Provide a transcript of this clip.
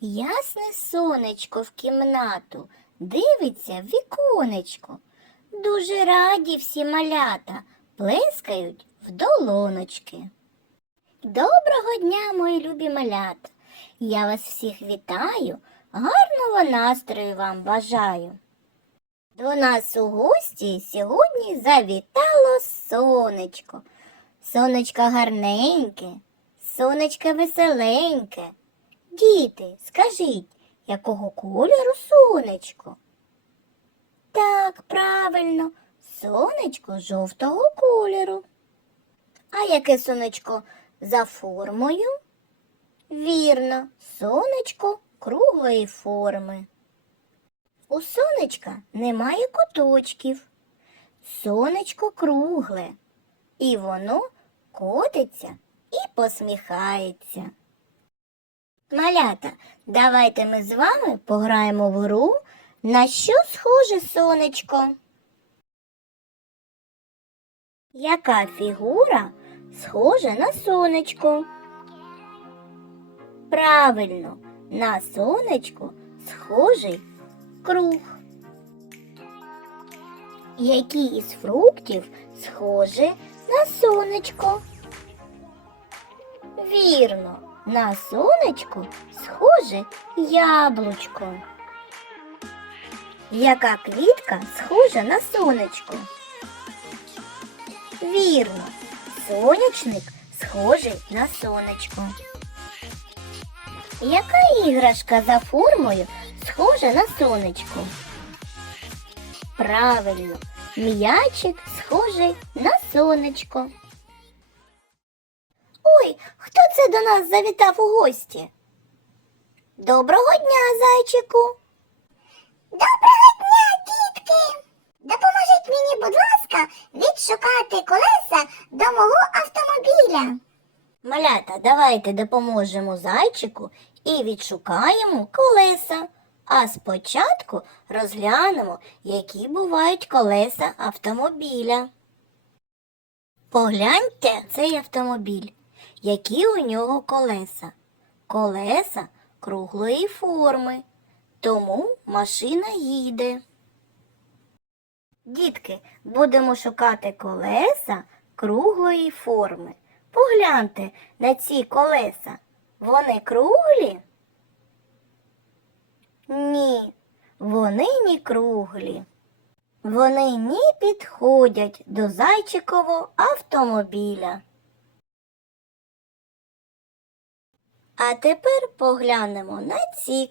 Ясне сонечко в кімнату, дивиться віконечко. Дуже раді всі малята, плескають в долоночки. Доброго дня, мої любі малята! Я вас всіх вітаю, гарного настрою вам бажаю. До нас у гості сьогодні завітало сонечко. Сонечко гарненьке, сонечко веселеньке. Діти, скажіть, якого кольору сонечко? Так, правильно, сонечко жовтого кольору. А яке сонечко за формою? Вірно, сонечко круглої форми. У сонечка немає куточків. Сонечко кругле, і воно котиться і посміхається. Малята, давайте ми з вами пограємо в гру, на що схоже сонечко. Яка фігура схожа на сонечко? Правильно, на сонечко схожий круг. Які із фруктів схожі на сонечко? Вірно, на сонечко схоже яблучко. Яка квітка схожа на сонечко? Вірно, сонячник схожий на сонечко. Яка іграшка за формою схожа на сонечко? Правильно, м'ячик схожий на сонечко. Ой, хто це до нас завітав у гості? Доброго дня, зайчику. Доброго дня, дітки. Допоможіть мені, будь ласка, відшукати колеса до мого автомобіля. Малята, давайте допоможемо зайчику і відшукаємо колеса. А спочатку розглянемо, які бувають колеса автомобіля. Погляньте цей автомобіль. Які у нього колеса? Колеса круглої форми, тому машина їде. Дітки, будемо шукати колеса круглої форми. Погляньте на ці колеса. Вони круглі? Ні, вони не круглі. Вони не підходять до зайчикового автомобіля. А тепер поглянемо на ці